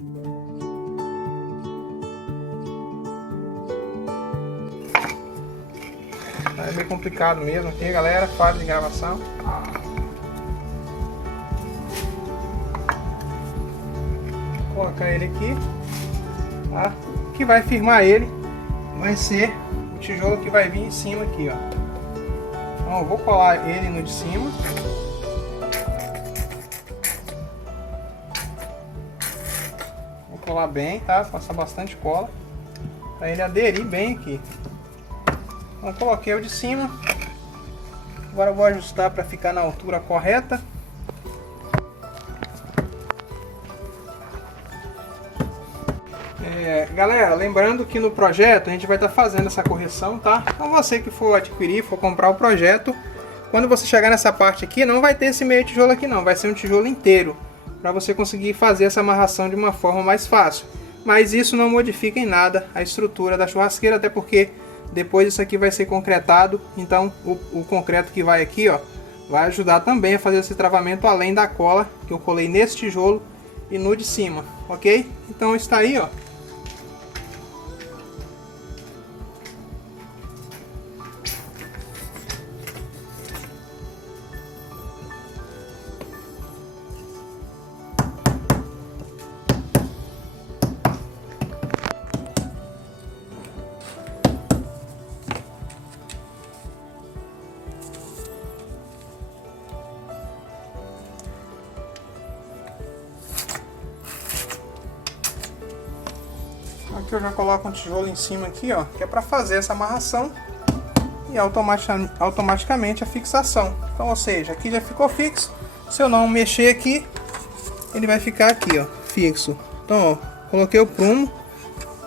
É meio complicado mesmo aqui, galera, falha de gravação. Vou colocar ele aqui, tá? O que vai firmar ele vai ser o tijolo que vai vir em cima aqui, ó. Então eu vou colar ele no de cima. Vou colar bem, tá? Passar bastante cola para ele aderir bem aqui. Então coloquei o de cima. Agora eu vou ajustar para ficar na altura correta. Galera, lembrando que no projeto a gente vai estar fazendo essa correção, tá? Então você que for adquirir, for comprar o projeto, quando você chegar nessa parte aqui, não vai ter esse meio tijolo aqui não, vai ser um tijolo inteiro, para você conseguir fazer essa amarração de uma forma mais fácil. Mas isso não modifica em nada a estrutura da churrasqueira, até porque depois isso aqui vai ser concretado, então o concreto que vai aqui, ó, vai ajudar também a fazer esse travamento além da cola que eu colei nesse tijolo e no de cima, ok? Então está aí, ó. Aqui eu já coloco um tijolo em cima aqui, ó, que é para fazer essa amarração e automaticamente a fixação. Então, ou seja, aqui já ficou fixo. Se eu não mexer aqui, ele vai ficar aqui, ó, fixo. Então, ó, coloquei o prumo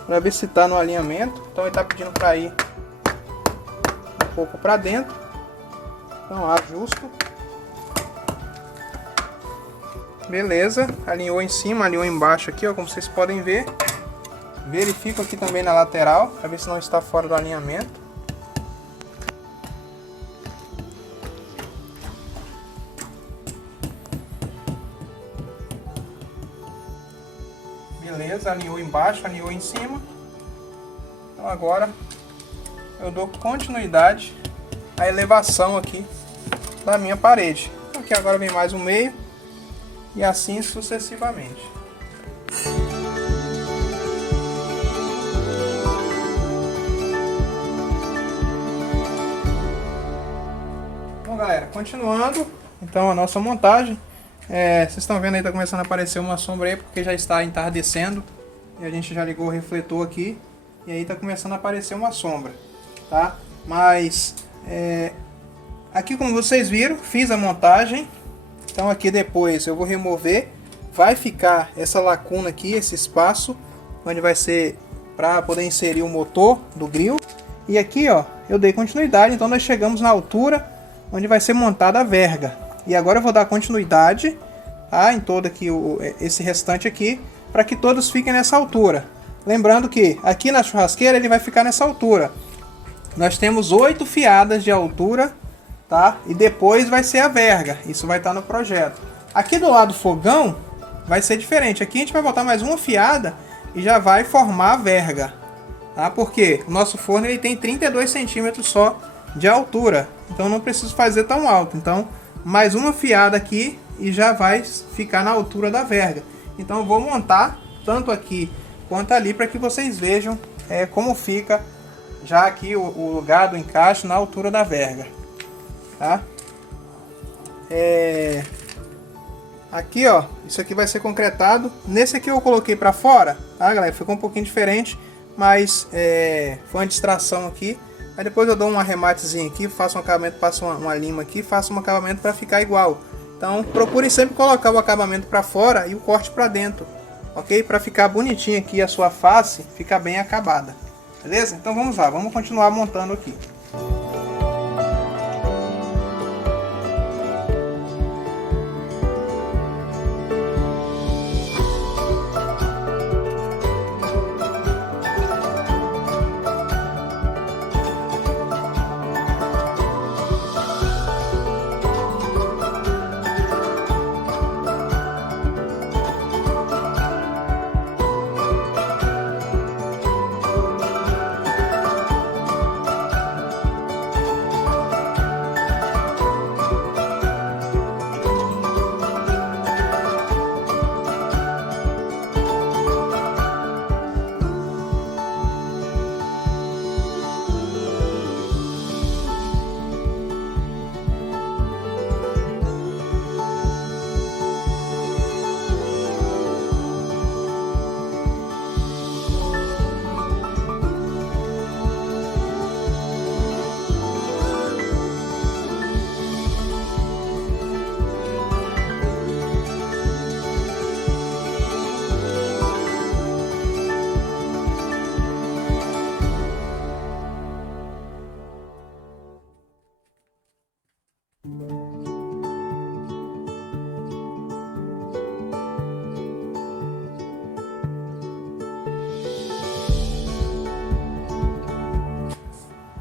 para ver se tá no alinhamento. Então ele tá pedindo para ir um pouco para dentro. Então ajusto. Beleza, alinhou em cima, alinhou embaixo aqui, ó, como vocês podem ver. Verifico aqui também na lateral, para ver se não está fora do alinhamento. Beleza, alinhou embaixo, alinhou em cima. Então agora eu dou continuidade à elevação aqui da minha parede. Aqui agora vem mais um meio e assim sucessivamente. Galera, continuando então a nossa montagem, vocês estão vendo aí, tá começando a aparecer uma sombra aí porque já está entardecendo e a gente já ligou o refletor aqui e aí tá começando a aparecer uma sombra, tá? Mas aqui, como vocês viram, fiz a montagem. Então aqui depois eu vou remover, vai ficar essa lacuna aqui, esse espaço onde vai ser para poder inserir o motor do grill. E aqui, ó, eu dei continuidade, então nós chegamos na altura onde vai ser montada a verga. E agora eu vou dar continuidade, tá, em todo aqui esse restante aqui, para que todos fiquem nessa altura. Lembrando que aqui na churrasqueira ele vai ficar nessa altura. Nós temos 8 fiadas de altura, tá? E depois vai ser a verga. Isso vai estar no projeto. Aqui do lado do fogão vai ser diferente. Aqui a gente vai botar mais uma fiada e já vai formar a verga, tá? Porque o nosso forno ele tem 32 centímetros só de altura, então não preciso fazer tão alto. Então mais uma fiada aqui e já vai ficar na altura da verga. Então eu vou montar tanto aqui quanto ali para que vocês vejam como fica já aqui o lugar do encaixe na altura da verga, tá? Aqui, ó, isso aqui vai ser concretado. Nesse aqui eu coloquei para fora, tá, galera? Ficou um pouquinho diferente, mas foi uma distração aqui. Aí depois eu dou um arrematezinho aqui, faço um acabamento, passo uma lima aqui, faço um acabamento para ficar igual. Então procurem sempre colocar o acabamento para fora e o corte para dentro, ok? Para ficar bonitinho aqui a sua face, ficar bem acabada, beleza? Então vamos lá, vamos continuar montando aqui.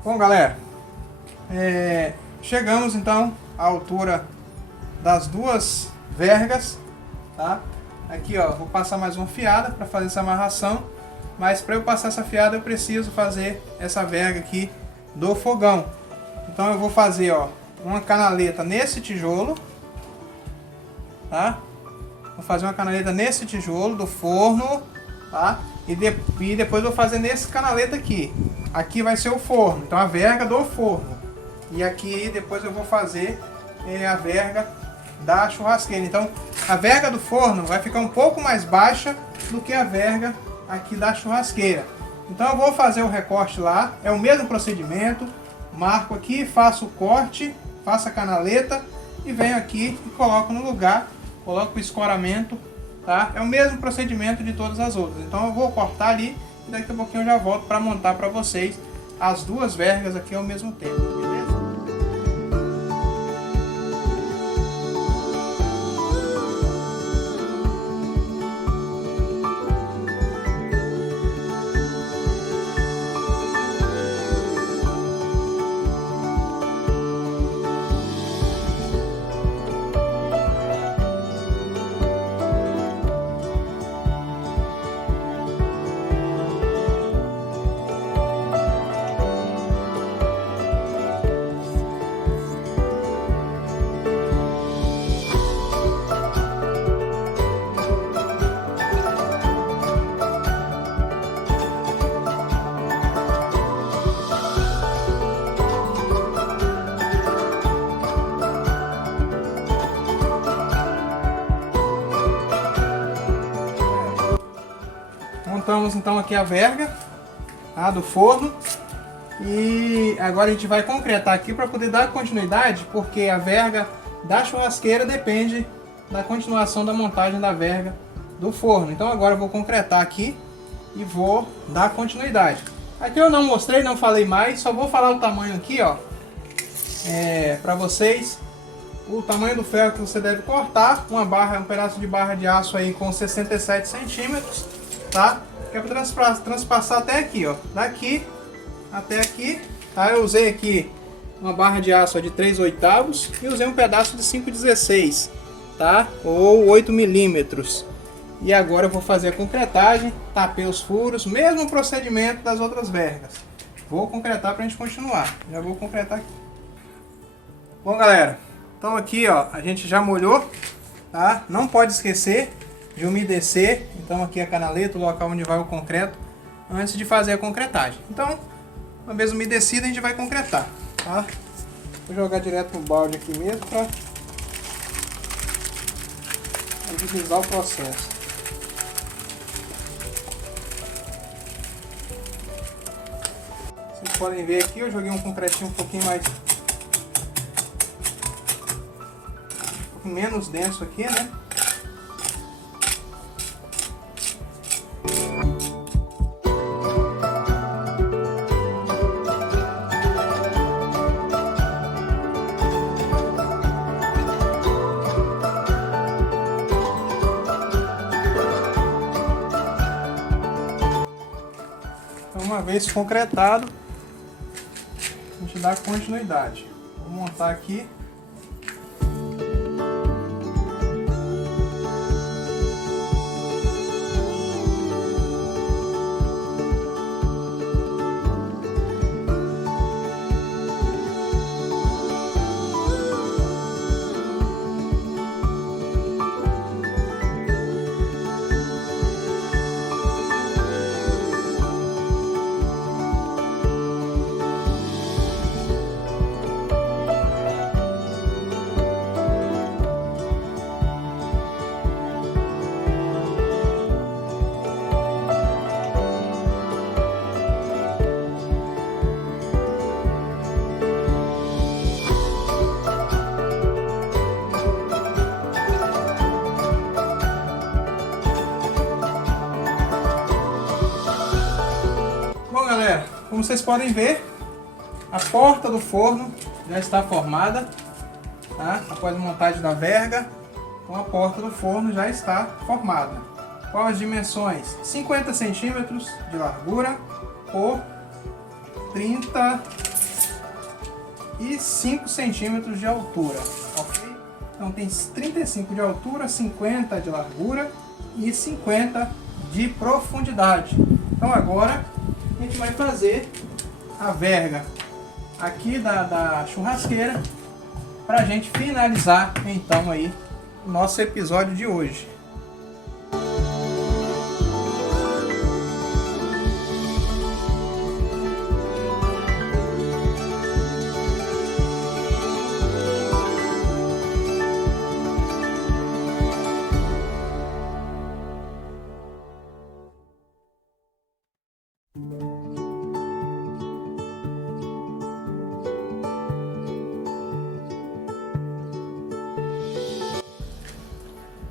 Bom, galera, chegamos então à altura das duas vergas, tá? Aqui, ó, vou passar mais uma fiada para fazer essa amarração, mas para eu passar essa fiada eu preciso fazer essa verga aqui do fogão. Então eu vou fazer, ó, uma canaleta nesse tijolo, tá? Vou fazer uma canaleta nesse tijolo do forno, tá? E depois vou fazer nesse canaleta aqui. Aqui vai ser o forno, então a verga do forno. E aqui depois eu vou fazer a verga da churrasqueira. Então a verga do forno vai ficar um pouco mais baixa do que a verga aqui da churrasqueira. Então eu vou fazer o recorte lá, é o mesmo procedimento. Marco aqui, faço o corte, faço a canaleta e venho aqui e coloco no lugar, coloco o escoramento, tá? É o mesmo procedimento de todas as outras. Então eu vou cortar ali e daqui a pouquinho eu já volto para montar para vocês as duas vergas aqui ao mesmo tempo, beleza? Montamos então aqui a verga, tá, do forno, e agora a gente vai concretar aqui para poder dar continuidade, porque a verga da churrasqueira depende da continuação da montagem da verga do forno. Então agora eu vou concretar aqui e vou dar continuidade. Aqui eu não mostrei, não falei mais, só vou falar o tamanho aqui, ó, para vocês. O tamanho do ferro que você deve cortar, um pedaço de barra de aço aí com 67 centímetros, tá? Que é para transpassar até aqui, ó, daqui até aqui, tá? Eu usei aqui uma barra de aço de 3/8 e usei um pedaço de 5/16, tá? Ou 8 milímetros. E agora eu vou fazer a concretagem, tapei os furos, mesmo procedimento das outras vergas. Vou concretar para a gente continuar. Já vou concretar aqui. Bom, galera, então aqui, ó, a gente já molhou, tá? Não pode esquecer de umedecer, então aqui a canaleta, o local onde vai o concreto, antes de fazer a concretagem. Então, uma vez umedecida, a gente vai concretar, tá? Vou jogar direto no balde aqui mesmo para agilizar o processo. Vocês podem ver aqui, eu joguei um concretinho um pouquinho menos denso aqui, né? Então, uma vez concretado, a gente dá continuidade. Vou montar aqui. Galera, como vocês podem ver, a porta do forno já está formada, tá? Após a montagem da verga, então a porta do forno já está formada. Qual as dimensões? 50 centímetros de largura por 30 e 5 centímetros de altura, ok? Então tem 35 de altura, 50 de largura e 50 de profundidade. Então agora a gente vai fazer a verga aqui da churrasqueira para a gente finalizar então aí o nosso episódio de hoje.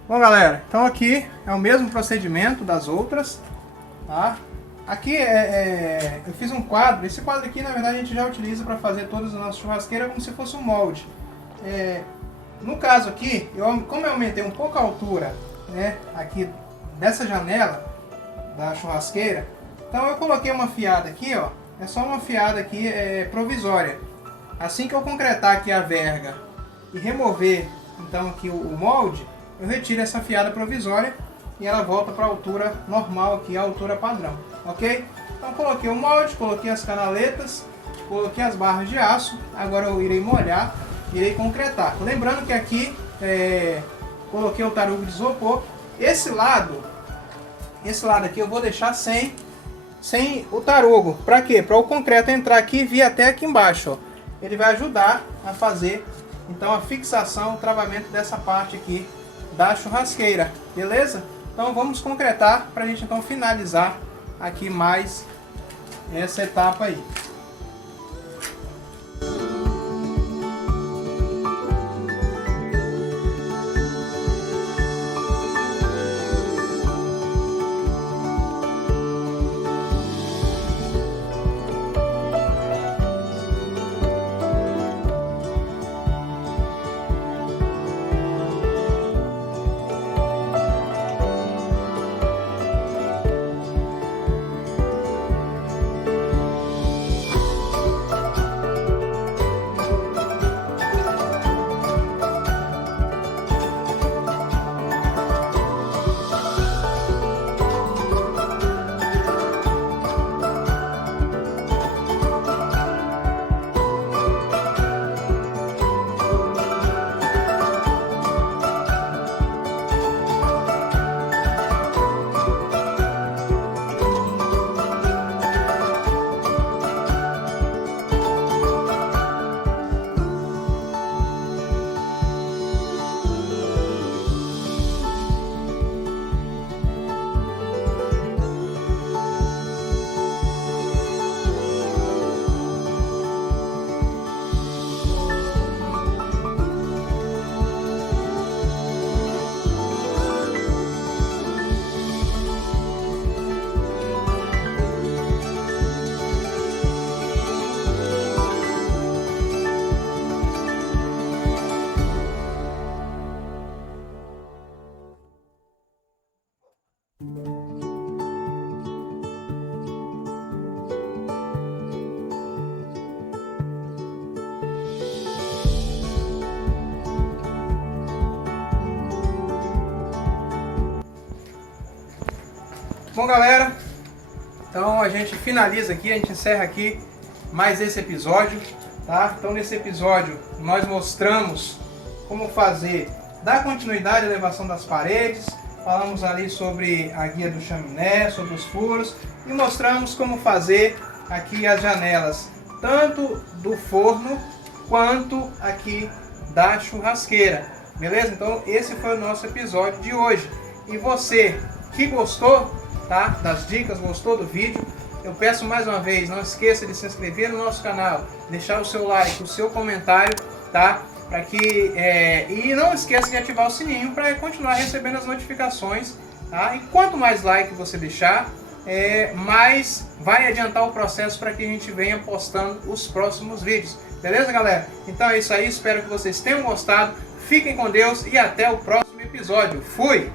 Bom, galera, então aqui é o mesmo procedimento das outras, tá? Aqui eu fiz um quadro. Esse quadro aqui, na verdade, a gente já utiliza para fazer todas as nossas churrasqueiras como se fosse um molde. No caso aqui, como eu aumentei um pouco a altura, né, aqui dessa janela da churrasqueira, então eu coloquei uma fiada aqui, ó. É só uma fiada aqui provisória. Assim que eu concretar aqui a verga e remover então aqui o molde, eu retiro essa fiada provisória e ela volta para a altura normal aqui, a altura padrão, ok? Então coloquei o molde, coloquei as canaletas, coloquei as barras de aço. Agora eu irei molhar, irei concretar. Lembrando que aqui coloquei o tarugo de isopor. Esse lado aqui eu vou deixar sem o tarugo. Para quê? Para o concreto entrar aqui e vir até aqui embaixo, ó. Ele vai ajudar a fazer então a fixação, o travamento dessa parte aqui da churrasqueira, beleza? Então vamos concretar para a gente então finalizar aqui mais essa etapa aí. Bom, galera, então a gente finaliza aqui, a gente encerra aqui mais esse episódio, tá? Então nesse episódio nós mostramos como fazer, dar continuidade à elevação das paredes, falamos ali sobre a guia do chaminé, sobre os furos e mostramos como fazer aqui as janelas, tanto do forno quanto aqui da churrasqueira, beleza? Então esse foi o nosso episódio de hoje. E você que gostou, tá, das dicas, gostou do vídeo, eu peço mais uma vez, não esqueça de se inscrever no nosso canal, deixar o seu like, o seu comentário, tá? Para que e não esqueça de ativar o sininho para continuar recebendo as notificações, tá? E quanto mais like você deixar, mais vai adiantar o processo para que a gente venha postando os próximos vídeos. Beleza, galera? Então é isso aí, espero que vocês tenham gostado. Fiquem com Deus e até o próximo episódio. Fui!